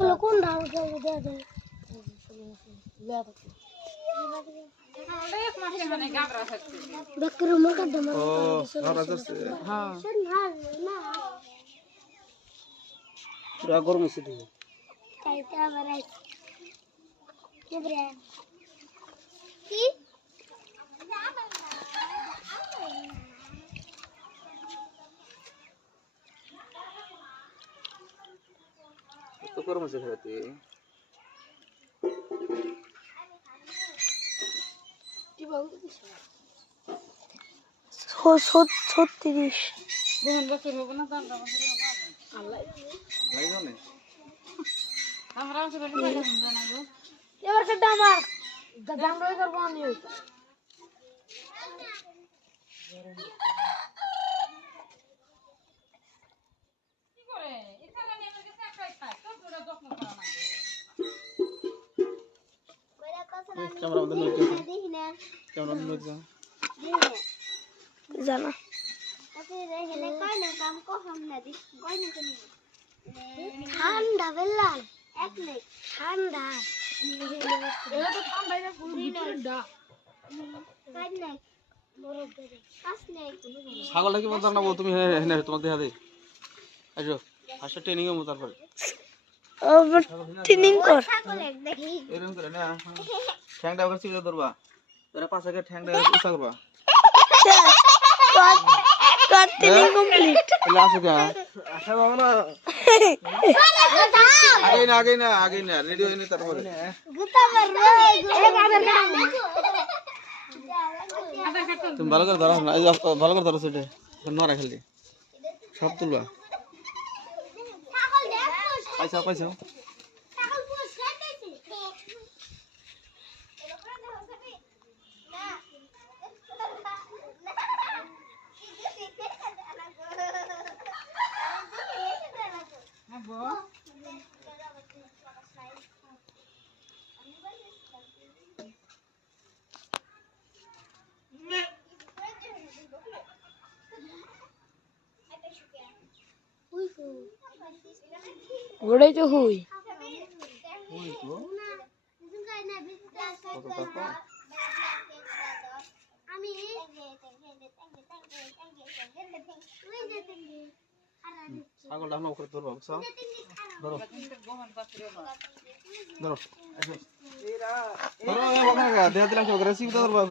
আসলে কোন ধান দেয়া যায় বেকের মোটা দাম ও নরা যাচ্ছে হ্যাঁ পুরা গরম হচ্ছে দিকে তাইতে আবার কি bre কি তো গরম হচ্ছে খেতে কি বলছিস 36 বহুন বছর হবে না দাম আল্লাহ নাই জানে আমরা আসলে বলে না গো এবার কেটে আমার দাম রই করব আমি কি করে এখানে নেমে গেছে একটাই খায় তো পুরো যত্ন করা না ক্যামেরা বন্ধ করে দিই ক্যামেরা বন্ধ করে দাও জানা ঠান্ডা বেলাল এক মিনিট ঠান্ডা এটা তো ঠান্ডাই না পুরো ঠান্ডা ছাগলটা কি মতো না তুমি হেনে তোমার দেখা দে আসো হাসা ট্রেনিং এর মতো তারপরে ট্রেনিং কর এরকম করে না ঠ্যাংটা ওখানে চিড়ে ধরবা তোরা পাশে গিয়ে ঠ্যাংটা উঁচা করবা তোর ট্রেনিং কমপ্লিট এলা আসো কে আসা বাবা না আগে না রেডি হইনি তারপরে গুতা মারবে আধার কার্ড তুমি ভালো করে ধরো না ভালো করে ধরো সেটা নড়া খেলি সব তুলবা পয়সা হবো ওড়াই তো হই ওই তো কত টাকা ছাগলটা আমরা ওখানে ধরবা বুঝছো ধরো গহন পাত্রে ধরো আসো ধরো ওখানে দেয়া দিলাম ওখানে সিধা ধরবা